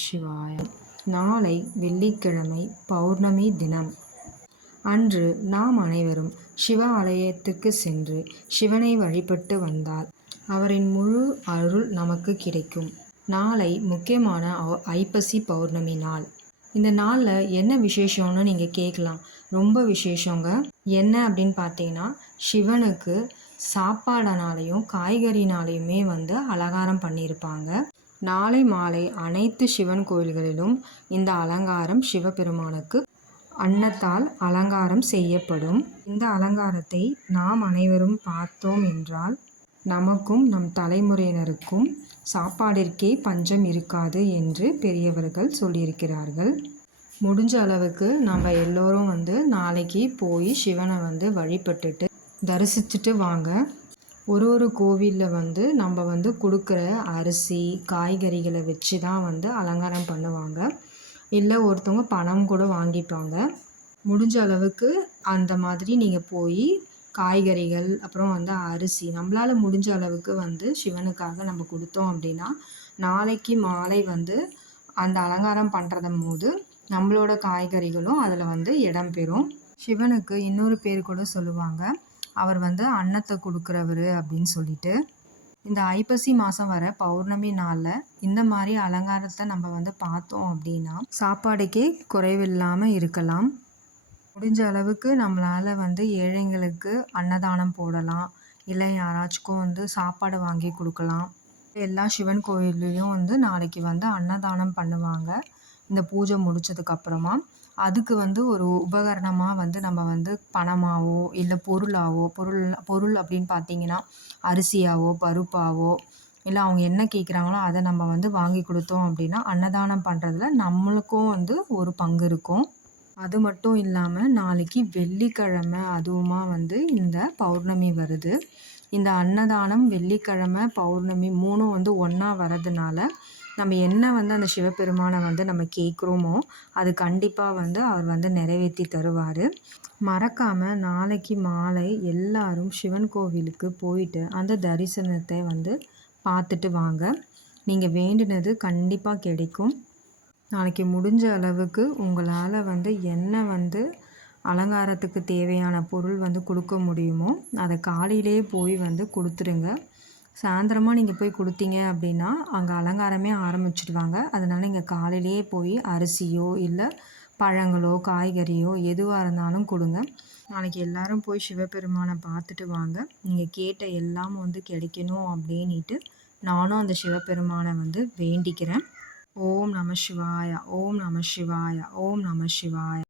சிவாய. நாளை வெள்ளிக்கிழமை பௌர்ணமி தினம். அன்று நாம் அனைவரும் சிவ ஆலயத்திற்கு சென்று சிவனை வழிபட்டு வந்தால் அவரின் முழு அருள் நமக்கு கிடைக்கும். நாளை முக்கியமான ஐப்பசி பௌர்ணமி நாள். இந்த நாளில் என்ன விசேஷம்னு நீங்கள் கேட்கலாம். ரொம்ப விசேஷங்க. என்ன அப்படின்னு பார்த்தீங்கன்னா, சிவனுக்கு சாப்பாடனாலையும் காய்கறினாலையுமே அலங்காரம் பண்ணியிருப்பாங்க. நாளை மாலை அனைத்து சிவன் கோயில்களிலும் இந்த அலங்காரம் சிவபெருமானுக்கு அன்னத்தால் அலங்காரம் செய்யப்படும். இந்த அலங்காரத்தை நாம் அனைவரும் பார்த்தோம் என்றால் நமக்கும் நம் தலைமுறையினருக்கும் சாப்பாடிற்கே பஞ்சம் இருக்காது என்று பெரியவர்கள் சொல்லியிருக்கிறார்கள். முடிஞ்ச அளவுக்கு நம்ம எல்லோரும் நாளைக்கு போய் சிவனை வழிபட்டுட்டு தரிசிச்சுட்டு வாங்க. ஒரு கோவிலில் நம்ம கொடுக்குற அரிசி காய்கறிகளை வச்சு தான் அலங்காரம் பண்ணுவாங்க. இல்லை ஒருத்தவங்க பணம் கூட வாங்கிப்பாங்க. முடிஞ்ச அளவுக்கு அந்த மாதிரி நீங்கள் போய் காய்கறிகள் அப்புறம் அரிசி நம்மளால் முடிஞ்ச அளவுக்கு சிவனுக்காக நம்ம கொடுத்தோம் அப்படின்னா நாளைக்கு மாலை அந்த அலங்காரம் பண்ணுறதும் போது நம்மளோட காய்கறிகளும் அதில் இடம்பெறும். சிவனுக்கு இன்னொரு பேர் கூட சொல்லுவாங்க, அவர் அன்னத்தை கொடுக்குறவர் அப்படின்னு சொல்லிட்டு. இந்த ஐப்பசி மாதம் வர பௌர்ணமி நாளில் இந்த மாதிரி அலங்காரத்தை நம்ம பார்த்தோம் அப்படின்னா சாப்பாடுக்கே குறைவில்லாமல் இருக்கலாம். முடிஞ்ச அளவுக்கு நம்மளால் ஏழைங்களுக்கு அன்னதானம் போடலாம். இல்லை யாராச்சுக்கும் சாப்பாடு வாங்கி கொடுக்கலாம். எல்லா சிவன் கோயில்லையும் நாளைக்கு அன்னதானம் பண்ணுவாங்க. இந்த பூஜை முடிச்சதுக்கப்புறமா அதுக்கு ஒரு உபகரணமாக நம்ம பணமாவோ இல்லை பொருளாவோ பொருள் அப்படின்னு பார்த்தீங்கன்னா அரிசியாவோ பருப்பாவோ இல்லை அவங்க என்ன கேட்குறாங்களோ அதை நம்ம வாங்கி கொடுத்தோம் அப்படின்னா அன்னதானம் பண்ணுறதுல நம்மளுக்கும் ஒரு பங்கு இருக்கும். அது மட்டும் இல்லாமல் நாளைக்கு வெள்ளிக்கிழமை அதுவுமா இந்த பௌர்ணமி வருது. இந்த அன்னதானம் வெள்ளிக்கிழமை பௌர்ணமி மூணும் ஒன்றா வரதுனால நம்ம என்ன அந்த சிவபெருமானை நம்ம கேட்குறோமோ அது கண்டிப்பாக அவர் நிறைவேற்றி தருவார். மறக்காமல் நாளைக்கு மாலை எல்லாரும் சிவன் கோவிலுக்கு போயிட்டு அந்த தரிசனத்தை பார்த்துட்டு வாங்க. நீங்கள் வேண்டினது கண்டிப்பாக கிடைக்கும். நாளைக்கு முடிஞ்ச அளவுக்கு உங்களால் என்ன அலங்காரத்துக்கு தேவையான பொருள் கொடுக்க முடியுமோ அதை காலையிலேயே போய் கொடுத்துருங்க. சாயந்தரமாக நீங்கள் போய் கொடுத்தீங்க அப்படின்னா அங்கே அலங்காரமே ஆரம்பிச்சிடுவாங்க. அதனால் நீங்கள் காலையிலேயே போய் அரிசியோ இல்லை பழங்களோ காய்கறியோ எதுவாக இருந்தாலும் கொடுங்க. நாளைக்கு எல்லாரும் போய் சிவபெருமானை பார்த்துட்டு வாங்க. நீங்கள் கேட்ட எல்லாம் கிடைக்கணும் அப்படின்ட்டு நானும் அந்த சிவபெருமானை வேண்டிக்கிறேன். ஓம் நம சிவாய. ஓம் நம சிவாய. ஓம் நம சிவாய.